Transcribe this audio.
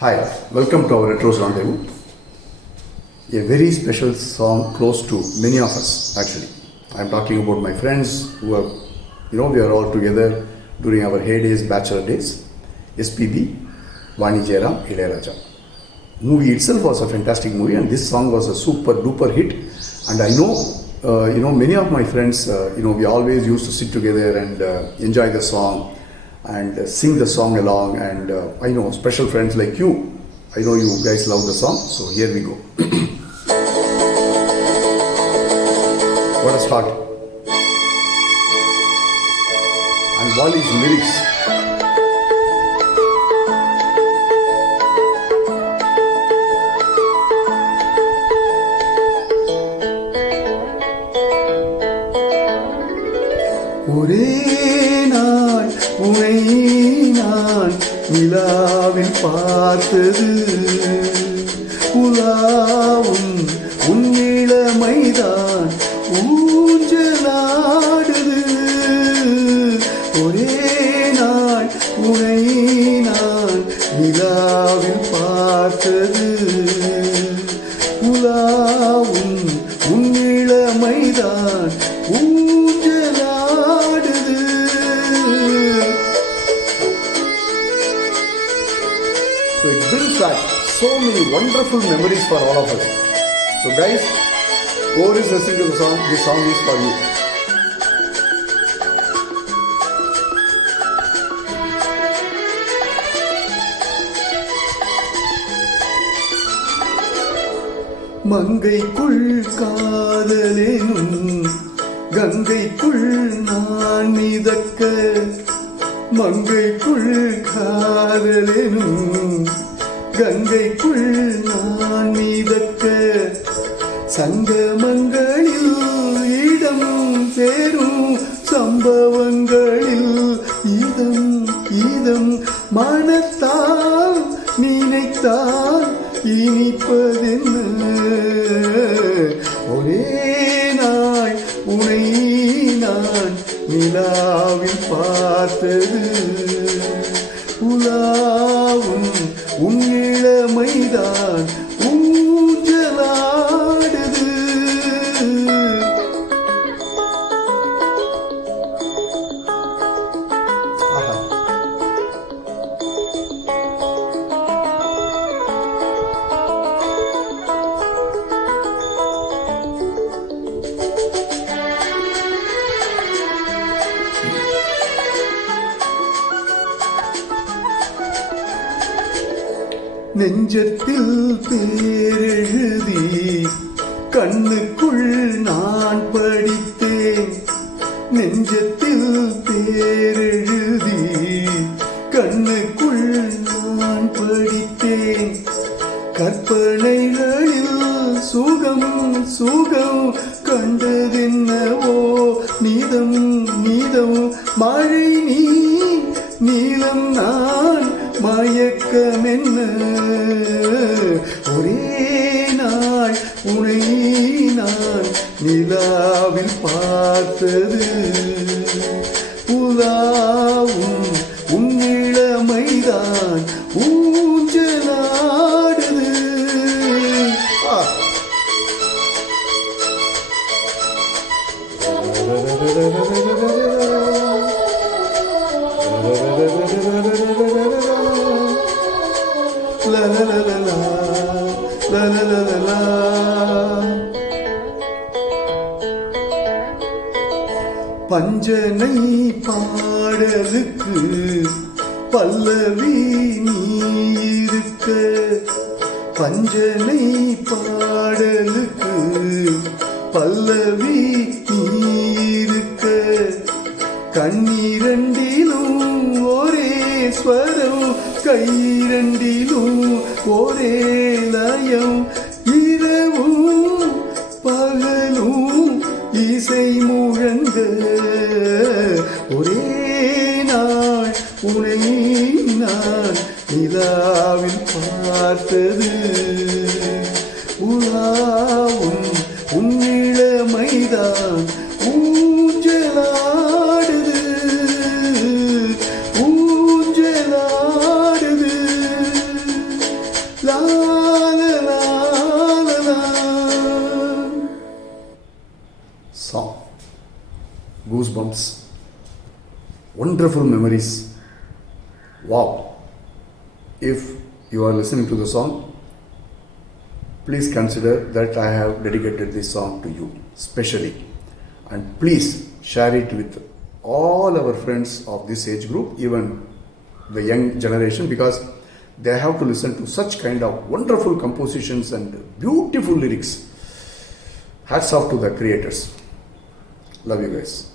Hi, welcome to our Retros Rendezvous. A very special song close to many of us actually. I am talking about my friends who are, we are all together during our heydays, bachelor days. SPB, Vani Jairam, Ilayaraja. Movie itself was a fantastic movie and this song was a super duper hit. And I know, many of my friends, we always used to sit together and enjoy the song and sing the song along, and I know special friends like you, I know you guys love the song, so here we go. What a start. And Wali's lyrics. உனை நான் நிலாவில் பார்த்தது உலாவும் உன் இளமைதான் ஊஞ்சலாடுது. ஒரே நாள் உனை நான் நிலாவில் பார்த்தது உலாவும் உன் இளமைதான் ஊஞ்சலாடுது. So it brings back so many wonderful memories for all of us. So guys, whoever is listening to the song, this song is for you. மங்கைக்குள் காதலேனும் கங்கைக்குள் நான் மிதக்க, மங்கைக்குள் காதலேனும் கங்கைக்குள் நான் மிதக்க, சங்கமங்களில் இடம் சேரும் சம்பவங்களில் இதம் இதம் மனத்தால் நினைத்தால் இனிப்பதென்ன. ஒரே நாள் உனை நான் நிலாவில் பார்த்தது உலாவும் உன் இளமைதான் ஊஞ்சலாடுது. நெஞ்சத்தில் பேரெழுதி கண்ணுக்குள் நான் படித்தேன், நெஞ்சத்தில் பேரெழுதி கண்ணுக்குள் நான் படித்தேன், கற்பனைகளில் சுகம் சுகம் கண்டதென்னவோ நீதம் நீதம் மழை நீ நீளம் நான் மயக்கமென்ன. ஒரே நாள் உனை நான் நிலாவில் பார்த்தது உலாவும் உன் இளமைதான் ஊஞ்சலாடுது. La la la la la, la la la la la. பஞ்சனை பாடலுக்கு பல்லவி நீ இருக்க, பஞ்சனை பாடலுக்கு பல்லவி நீ இருக்க, கண்ணீரண்டிலும் ஒரே ஸ்வரம் கைரண்டிலும் ஒரே லயம், இரவும் பகலும் இசை முழங்க. ஒரே நாள் உனை நான் நிலாவில் பார்த்தது உலாவும் உன் இளமைதான் ஊஞ்சலாடுது ஊஞ்சலாடுது. La, la, la, la, la. Song. Goosebumps. Wonderful memories. Wow. If you are listening to the song, please consider that I have dedicated this song to you specially, and please share it with all our friends of this age group, even the young generation, because they have to listen to such kind of wonderful compositions and beautiful lyrics. Hats off to the creators. Love you guys.